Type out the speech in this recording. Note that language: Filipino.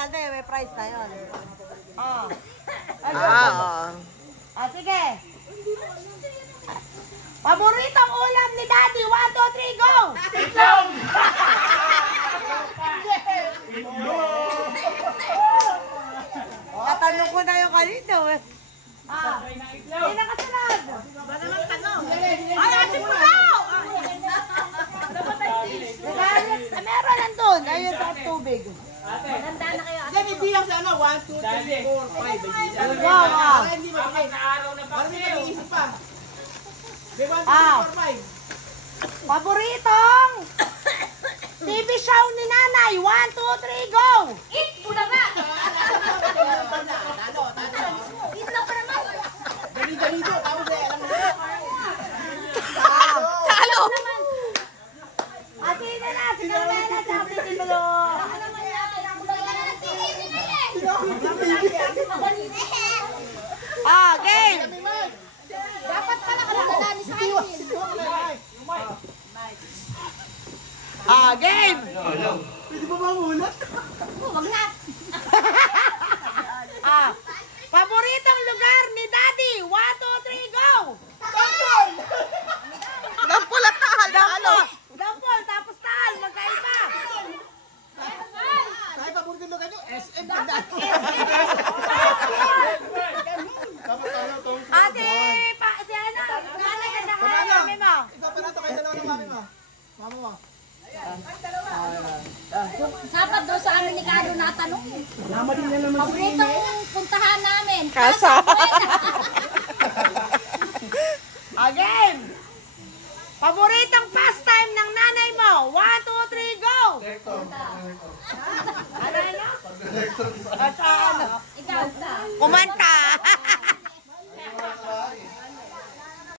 Hindi, may price na yun. Oh. Sige. Paboritong ulam ni Daddy. 1, 2, 3, go! Itlog! Katanong ko na yung kanito eh. Hindi na kasunod. Ba naman tanong? Ay, ating pulaw! Meron nandun. Ayun sa tubig. Maganda na kayo. Yan, ibilang sa ano, 1, 2, 3, 4, 5. Wow, Para hindi mabigay. Para hindi mag-iisip pa. May 1, 2, 3, 4, 5. Paboritong TV show ni Nanay. 1, 2, 3, go! Eat! Bulaga! Talo. Itlog pa naman! Dali-dalito. Tapos eh, alam mo na. Talo! Sino na? Sino na? Sino na? Game! Dapat pala ka nagdadani sa akin. Game! Pwede ba mamulat? Wag na. Paboritong lugar ni Daddy. 1, 2, 3, go! Dampol at tahal na ano? Dampol, tapos tahal. Magkaiba. Kahit paborito lugar nyo, SM. Si ano? Nanay ka na kaya mami mo. Isa pa na ito kayo dalawa ng mami mo. Mama mo. Dapat daw sa amin ni Caro natanong. Namadin na naman Paboritong puntahan namin. Kasa. Game! Paboritong pastime ng nanay mo. 1, 2, 3, go! Ano? Ikaw. Kumanta.